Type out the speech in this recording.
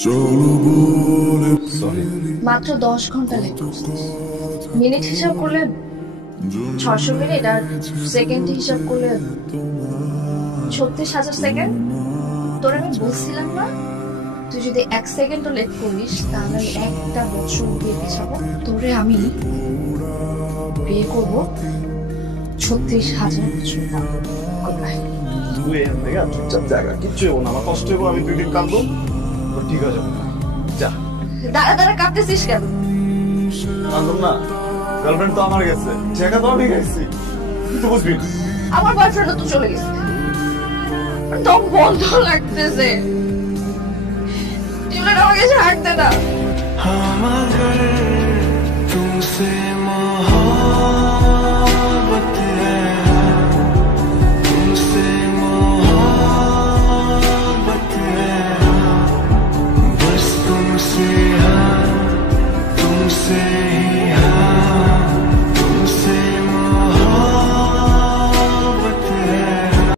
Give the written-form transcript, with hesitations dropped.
Sorry, মাত্র 10 ঘন্টা late করছিস। মিনিট হিসাব করলে 600 মিনিট আর সেকেন্ড হিসাব করলে 36,000 সেকেন্ড। তোর আমি বলছিলাম না, তুই যদি 1 সেকেন্ডও লেট করিস তাহলে আমি 1টা বছর বিয়ে পিছাবো। তোরে আমি বিয়ে করবো 36,000 বছর পর। তুই এখান থেকে চুপচাপ জায়গা কিচ্ছু হবো না, আমার কষ্ট হবো, আমি 2 দিন কাঁদবো, ঠিক হয়ে যাবো। যা। দাঁড়া দাঁড়া, কাঁদতেছিস কেন? কাঁদব না, গার্লফ্রেন্ড তো আমার গেছে, জায়গা তো আমি গেছি, তুই তো বুঝবি না। আমার বয়ফ্রেন্ড তো চলে গেছে, দম বন্ধ লাগতেছে। জীবনে আমাকে ছাড় দে না। तुमसे मोहब्बत है, तुमसे मोहब्बत है, बस तुमसे, हाँ तुमसे